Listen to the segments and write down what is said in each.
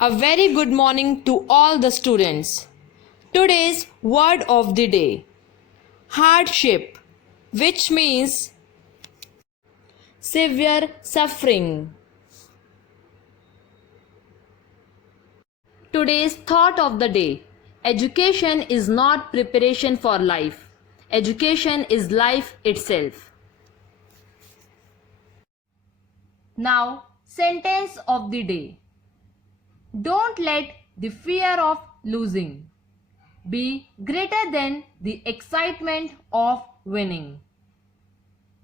A very good morning to all the students. Today's word of the day, hardship, which means severe suffering. Today's thought of the day, education is not preparation for life. Education is life itself. Now, sentence of the day. Don't let the fear of losing be greater than the excitement of winning.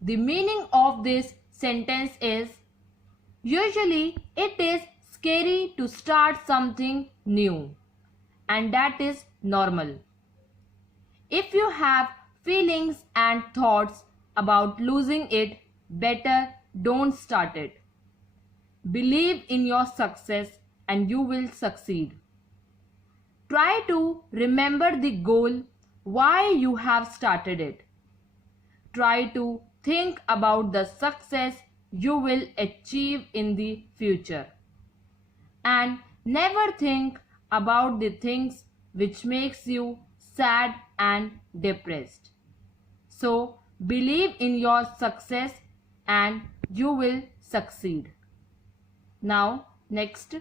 The meaning of this sentence is, usually it is scary to start something new, and that is normal. If you have feelings and thoughts about losing it, better don't start it. Believe in your success and you will succeed. Try to remember the goal, why you have started it. Try to think about the success you will achieve in the future. And never think about the things which makes you sad and depressed. So believe in your success and you will succeed. Now next.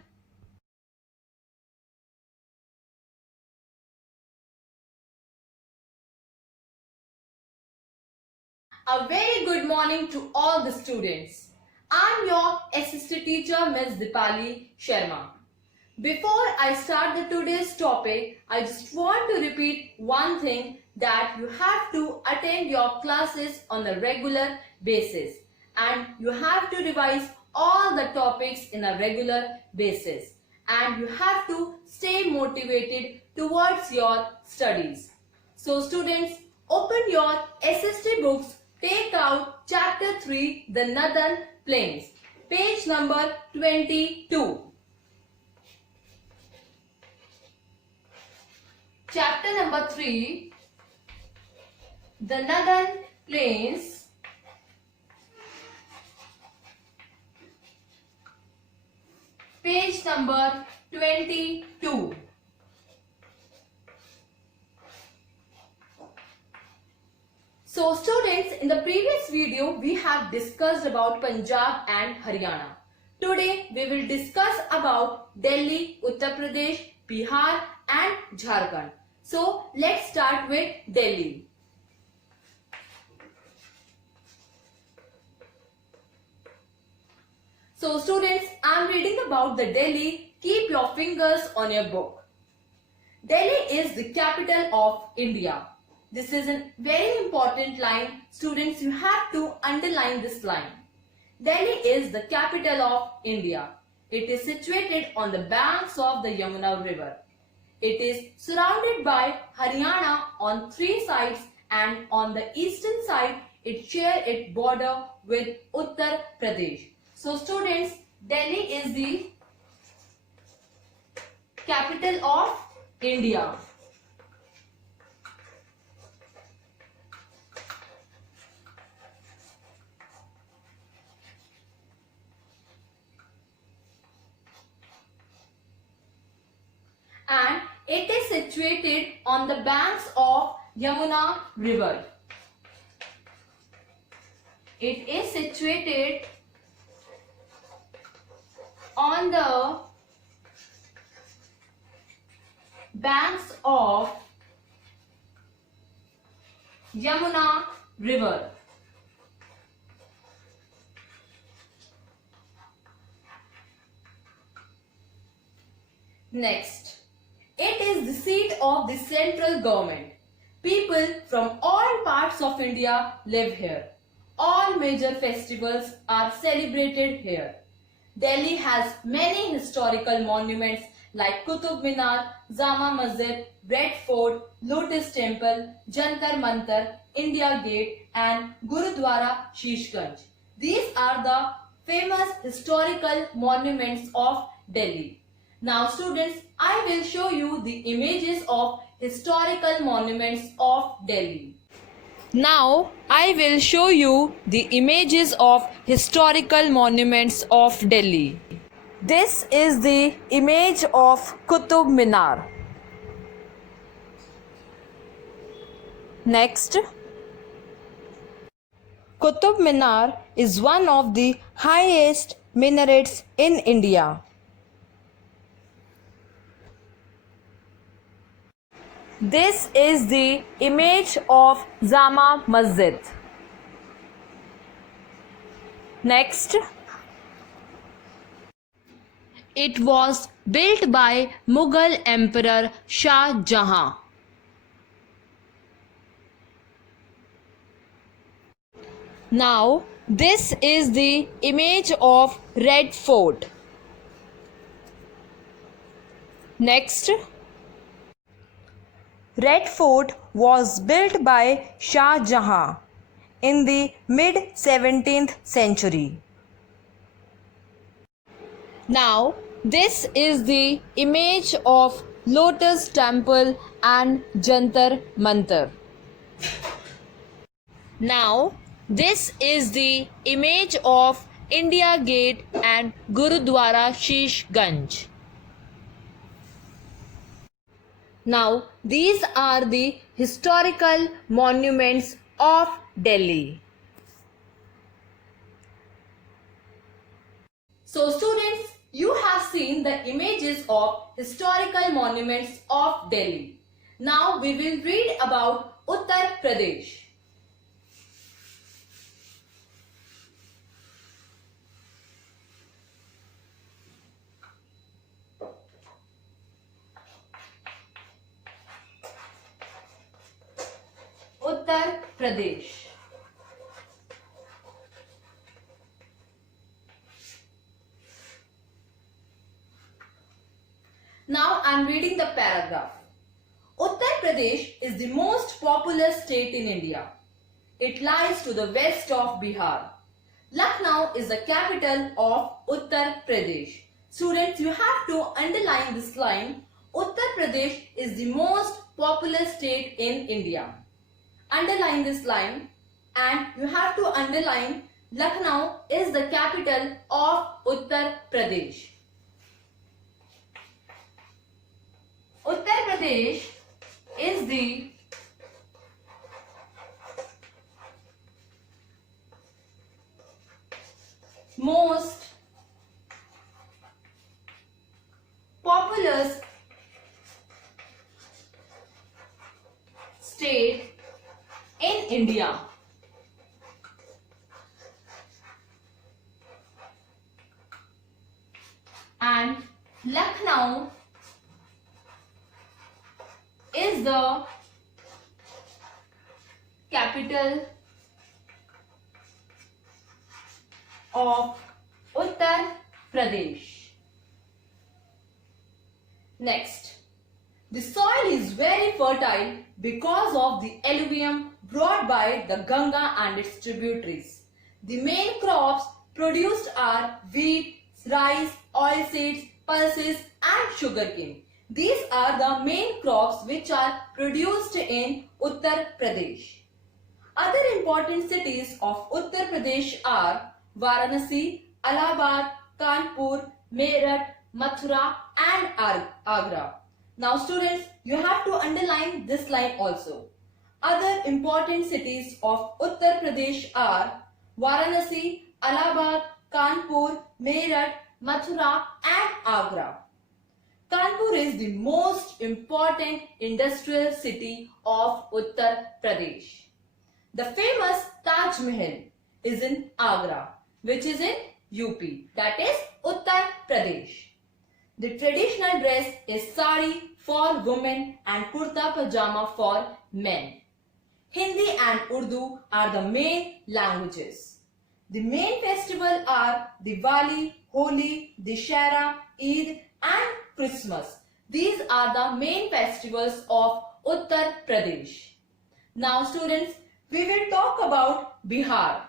A very good morning to all the students. I'm your assistant teacher Ms. Dipali Sharma. Before I start the today's topic, I just want to repeat one thing, that you have to attend your classes on a regular basis and you have to revise all the topics in a regular basis and you have to stay motivated towards your studies. So students, open your SST books, take out chapter 3, the Northern Plains, page number 22. Chapter number 3, the Northern Plains, page number 22. So students, in the previous video we have discussed about Punjab and Haryana. Today we will discuss about Delhi, Uttar Pradesh, Bihar and Jharkhand. So let's start with Delhi. So students, I am reading about the Delhi. Keep your fingers on your book. Delhi is the capital of India. This is a very important line. Students, you have to underline this line. Delhi is the capital of India. It is situated on the banks of the Yamuna River. It is surrounded by Haryana on 3 sides and on the eastern side it shares its border with Uttar Pradesh. So students, Delhi is the capital of India. And it is situated on the banks of Yamuna River. It is situated on the banks of Yamuna River. Next. It is the seat of the central government. People from all parts of India live here. All major festivals are celebrated here. Delhi has many historical monuments like Qutub Minar, Jama Masjid, Red Fort, Lotus Temple, Jantar Mantar, India Gate and Gurudwara Shishganj. These are the famous historical monuments of Delhi. Now students, I will show you the images of historical monuments of Delhi. Now I will show you the images of historical monuments of Delhi. This is the image of Qutub Minar. Next, Qutub Minar is one of the highest minarets in India. This is the image of Jama Masjid. Next, it was built by Mughal Emperor Shah Jahan. Now, this is the image of Red Fort. Next, Red Fort was built by Shah Jahan in the mid 17th century. Now, this is the image of Lotus Temple and Jantar Mantar. Now, this is the image of India Gate and Gurudwara Sheesh Ganj. Now, these are the historical monuments of Delhi. So students, you have seen the images of historical monuments of Delhi. Now we will read about Uttar Pradesh. Uttar Pradesh. Now I am reading the paragraph. Uttar Pradesh is the most populous state in India. It lies to the west of Bihar. Lucknow is the capital of Uttar Pradesh. Students, you have to underline this line. Uttar Pradesh is the most populous state in India. Underline this line, and you have to underline Lucknow is the capital of Uttar Pradesh. Uttar Pradesh is the most populous state in India. And Lucknow is the capital of Uttar Pradesh. Next, the soil is very fertile because of the alluvium brought by the Ganga and its tributaries. The main crops produced are wheat, rice, oilseeds, pulses and sugarcane. These are the main crops which are produced in Uttar Pradesh. Other important cities of Uttar Pradesh are Varanasi, Allahabad, Kanpur, Meerut, Mathura and Agra. Now students, you have to underline this line also. Other important cities of Uttar Pradesh are Varanasi, Allahabad, Kanpur, Meerut, Mathura and Agra. Kanpur is the most important industrial city of Uttar Pradesh. The famous Taj Mahal is in Agra, which is in UP, that is Uttar Pradesh. The traditional dress is sari for women and kurta pajama for men. Hindi and Urdu are the main languages. The main festivals are Diwali, Holi, Dussehra, Eid and Christmas. These are the main festivals of Uttar Pradesh. Now students, we will talk about Bihar.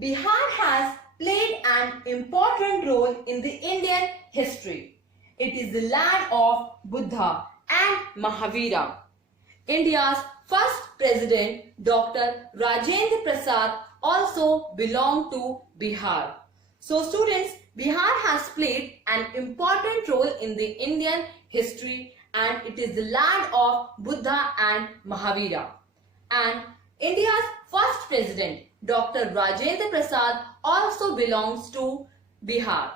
Bihar has played an important role in the Indian history. It is the land of Buddha and Mahavira. India's first president Dr. Rajendra Prasad also belonged to Bihar. So students, Bihar has played an important role in the Indian history and it is the land of Buddha and Mahavira. And India's first president Dr. Rajendra Prasad also belongs to Bihar.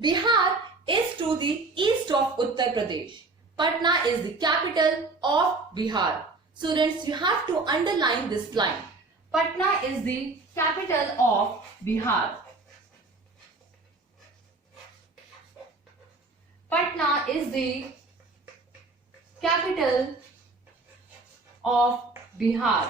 Bihar is to the east of Uttar Pradesh. Patna is the capital of Bihar. Students, you have to underline this line. Patna is the capital of Bihar. Patna is the capital of Bihar.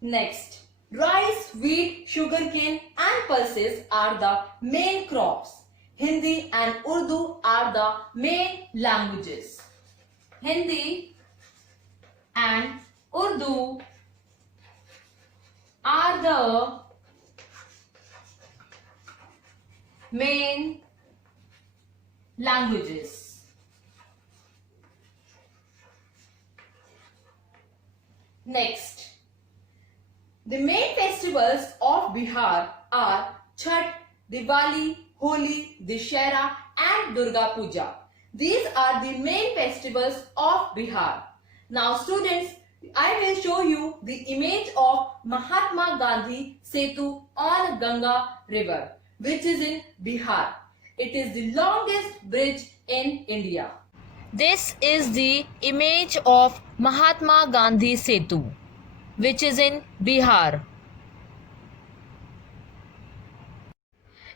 Next, rice, wheat, sugarcane and pulses are the main crops. Hindi and Urdu are the main languages. Hindi and Urdu are the main languages. Next, the main festivals of Bihar are Chhath, Diwali, Holi, Dussehra and Durga Puja. These are the main festivals of Bihar. Now students, I will show you the image of Mahatma Gandhi Setu on Ganga River, which is in Bihar. It is the longest bridge in India. This is the image of Mahatma Gandhi Setu, which is in Bihar.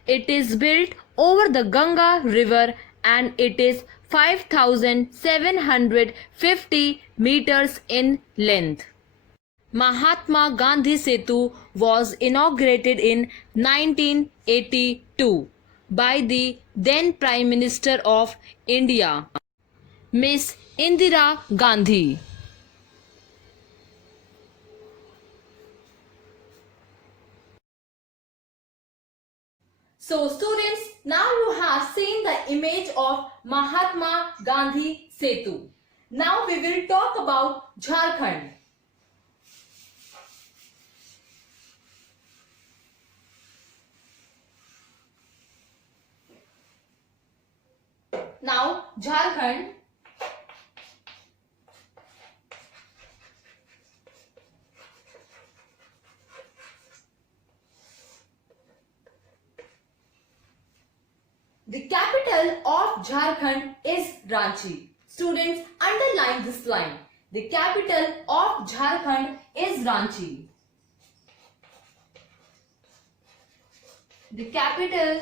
It is built over the Ganga river and it is 5,750 meters in length. Mahatma Gandhi Setu was inaugurated in 1982 by the then Prime Minister of India, Miss Indira Gandhi. So students, now you have seen the image of Mahatma Gandhi Setu. Now we will talk about Jharkhand. Now Jharkhand The capital of Jharkhand is Ranchi. Students, underline this line. The capital of Jharkhand is Ranchi. The capital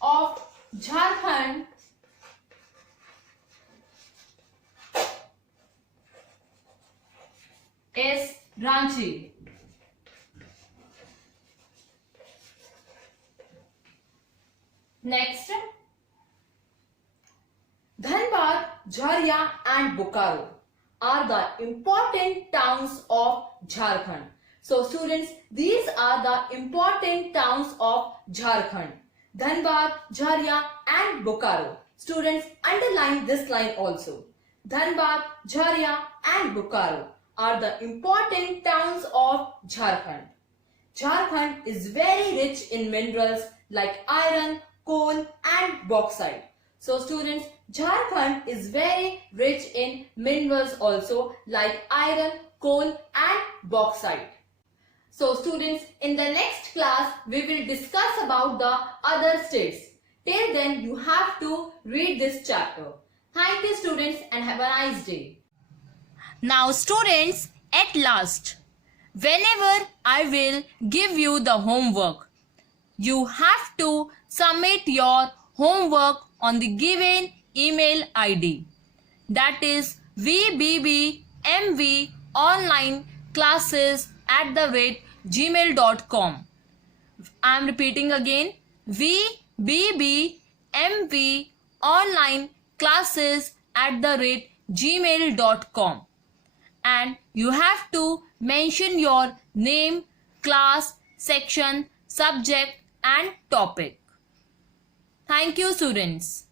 of Jharkhand is Ranchi. Next, Dhanbad, Jharia and Bokaro are the important towns of Jharkhand. So students, these are the important towns of Jharkhand. Dhanbad, Jharia and Bokaro. Students, underline this line also. Dhanbad, Jharia and Bokaro are the important towns of Jharkhand. Jharkhand is very rich in minerals like iron, coal and bauxite. So students, Jharkhand is very rich in minerals also like iron, coal and bauxite. So students, in the next class we will discuss about the other states. Till then you have to read this chapter. Thank you students and have a nice day. Now students, at last, whenever I will give you the homework, you have to submit your homework on the given email ID, that is vbbmvonlineclasses@gmail.com. I am repeating again, vbbmvonlineclasses@gmail.com, and you have to mention your name, class, section, subject and topic. Thank you, students.